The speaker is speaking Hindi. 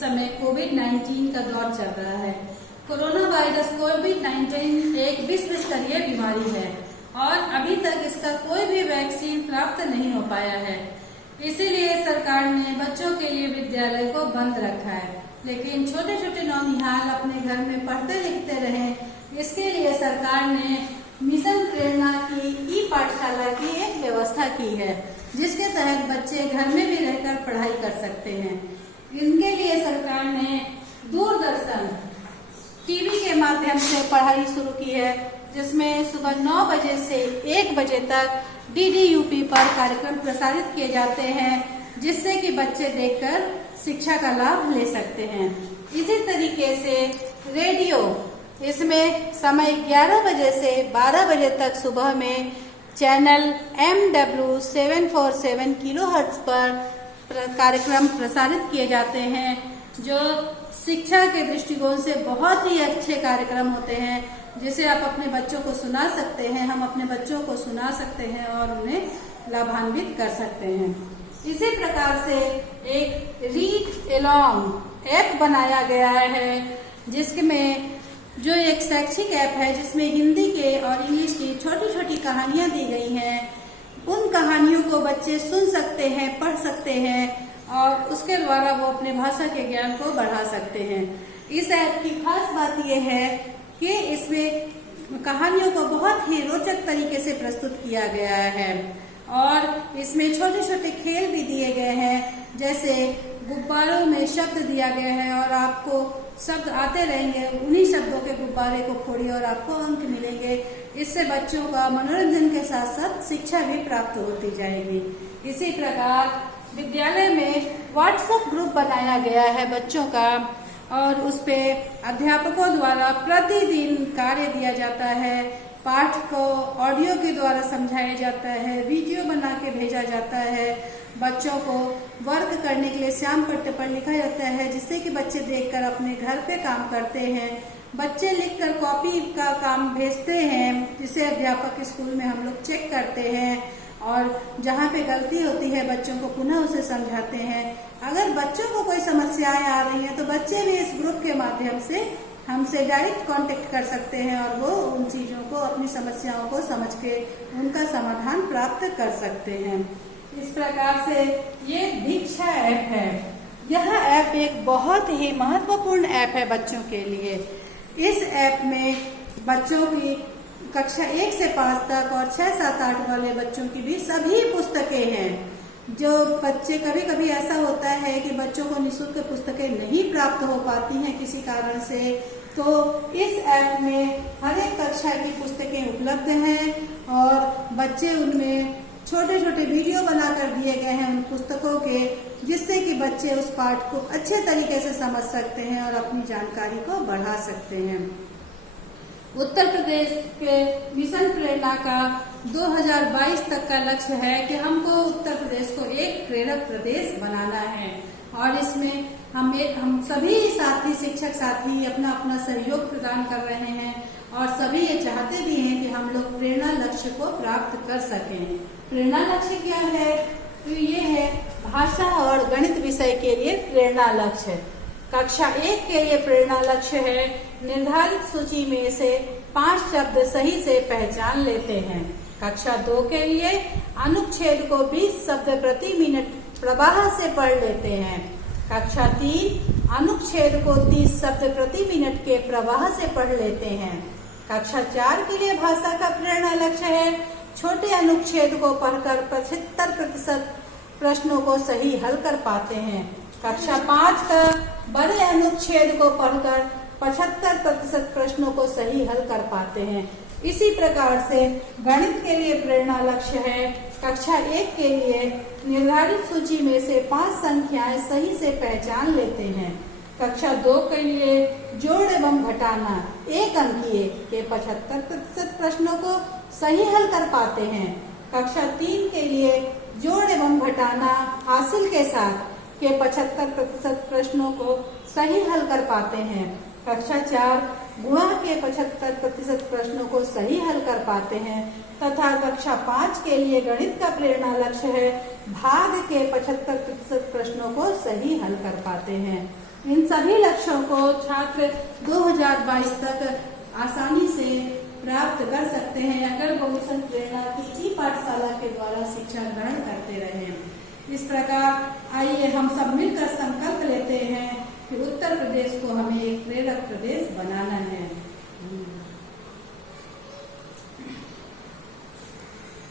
समय कोविड-19 का दौर चल रहा है। कोरोना वायरस कोविड-19 एक विश्व स्तरीय बीमारी है और अभी तक इसका कोई भी वैक्सीन प्राप्त नहीं हो पाया है। इसीलिए सरकार ने बच्चों के लिए विद्यालय को बंद रखा है, लेकिन छोटे छोटे नौनिहाल अपने घर में पढ़ते लिखते रहें, इसके लिए सरकार ने मिशन प्रेरणा की ई पाठशाला की एक व्यवस्था की है, जिसके तहत बच्चे घर में भी रहकर पढ़ाई कर सकते हैं। इनके लिए सरकार ने दूरदर्शन टीवी के माध्यम से पढ़ाई शुरू की है, जिसमें सुबह 9 बजे से 1 बजे तक DDUP पर कार्यक्रम प्रसारित किए जाते हैं, जिससे कि बच्चे देखकर शिक्षा का लाभ ले सकते हैं। इसी तरीके से रेडियो, इसमें समय 11 बजे से 12 बजे तक सुबह में चैनल MW 747 किलोहर्ट्ज पर कार्यक्रम प्रसारित किए जाते हैं, जो शिक्षा के दृष्टिकोण से बहुत ही अच्छे कार्यक्रम होते हैं, जिसे आप अपने बच्चों को सुना सकते हैं, हम अपने बच्चों को सुना सकते हैं और उन्हें लाभान्वित कर सकते हैं। इसी प्रकार से एक रीड एलॉन्ग ऐप बनाया गया है, जिसमें जो एक शैक्षिक ऐप है, जिसमें हिंदी के और इंग्लिश की छोटी छोटी कहानियां दी गई हैं। उन कहानियों को बच्चे सुन सकते हैं, पढ़ सकते हैं और उसके द्वारा वो अपने भाषा के ज्ञान को बढ़ा सकते हैं। इस ऐप की खास बात यह है कि इसमें कहानियों को बहुत ही रोचक तरीके से प्रस्तुत किया गया है और इसमें छोटे छोटे खेल भी दिए गए हैं, जैसे गुब्बारों में शब्द दिया गया है और आपको शब्द आते रहेंगे, उन्हीं शब्दों के गुब्बारे को फोड़िए और आपको अंक मिलेंगे। इससे बच्चों का मनोरंजन के साथ साथ शिक्षा भी प्राप्त होती जाएगी। इसी प्रकार विद्यालय में व्हाट्सएप ग्रुप बनाया गया है बच्चों का, और उस पे अध्यापकों द्वारा प्रतिदिन कार्य दिया जाता है। पाठ को ऑडियो के द्वारा समझाया जाता है, वीडियो बना के भेजा जाता है। बच्चों को वर्क करने के लिए श्याम पट्टे पर लिखा जाता है, जिससे कि बच्चे देखकर अपने घर पे काम करते हैं। बच्चे लिखकर कॉपी का काम भेजते हैं, जिसे अध्यापक स्कूल में हम लोग चेक करते हैं और जहाँ पे गलती होती है बच्चों को पुनः उसे समझाते हैं। अगर बच्चों को कोई समस्याएं आ रही हैं तो बच्चे भी इस ग्रुप के माध्यम से हमसे डायरेक्ट कांटेक्ट कर सकते हैं और वो उन चीजों को, अपनी समस्याओं को समझ के उनका समाधान प्राप्त कर सकते हैं। इस प्रकार से ये दीक्षा ऐप है। यह ऐप एक बहुत ही महत्वपूर्ण ऐप है बच्चों के लिए। इस ऐप में बच्चों की कक्षा 1 से 5 तक और 6, 7, 8 वाले बच्चों की भी सभी पुस्तकें हैं। जो बच्चे, कभी कभी ऐसा होता है कि बच्चों को निःशुल्क पुस्तकें नहीं प्राप्त हो पाती हैं किसी कारण से, तो इस ऐप में हर एक कक्षा की पुस्तकें उपलब्ध हैं और बच्चे उनमें छोटे छोटे वीडियो बनाकर दिए गए हैं उन पुस्तकों के, जिससे कि बच्चे उस पाठ को अच्छे तरीके से समझ सकते हैं और अपनी जानकारी को बढ़ा सकते हैं। उत्तर प्रदेश के मिशन प्रेरणा का 2022 तक का लक्ष्य है कि हमको उत्तर प्रदेश को एक प्रेरक प्रदेश बनाना है और इसमें हम सभी साथी, शिक्षक साथी अपना अपना सहयोग प्रदान कर रहे हैं और सभी ये चाहते भी हैं कि हम लोग प्रेरणा लक्ष्य को प्राप्त कर सकें। प्रेरणा लक्ष्य क्या है? तो ये है भाषा और गणित विषय के लिए प्रेरणा लक्ष्य। कक्षा 1 के लिए प्रेरणा लक्ष्य है निर्धारित सूची में से 5 शब्द सही से पहचान लेते हैं। कक्षा 2 के लिए अनुच्छेद को 20 शब्द प्रति मिनट प्रवाह से पढ़ लेते हैं। कक्षा 3 अनुच्छेद को 30 शब्द प्रति मिनट के प्रवाह से पढ़ लेते हैं। कक्षा 4 के लिए भाषा का प्रेरणा लक्ष्य है छोटे अनुच्छेद को पढ़कर 75% प्रश्नों को सही हल कर पाते हैं। कक्षा 5 का बड़े अनुच्छेद को पढ़कर 75% प्रश्नों को सही हल कर पाते हैं। इसी प्रकार से गणित के लिए प्रेरणा लक्ष्य है कक्षा 1 के लिए निर्धारित सूची में से 5 संख्याएं सही से पहचान लेते हैं। कक्षा 2 के लिए जोड़ एवं घटाना 1 अंकीय के 75% प्रश्नों को सही हल कर पाते हैं। कक्षा 3 के लिए जोड़ एवं घटाना हासिल के साथ के 75% प्रश्नों को सही हल कर पाते हैं। कक्षा 4 गुणा के 75% प्रश्नों को सही हल कर पाते हैं तथा कक्षा 5 के लिए गणित का प्रेरणा लक्ष्य है भाग के 75% प्रश्नों को सही हल कर पाते हैं। इन सभी लक्ष्यों को छात्र 2022 तक आसानी से प्राप्त कर सकते हैं अगर वो मिशन प्रेरणा की ई-पाठशाला के द्वारा शिक्षा ग्रहण करते रहें। इस प्रकार आइए हम सब मिलकर संकल्प लेते हैं कि उत्तर प्रदेश को हमें एक प्रेरक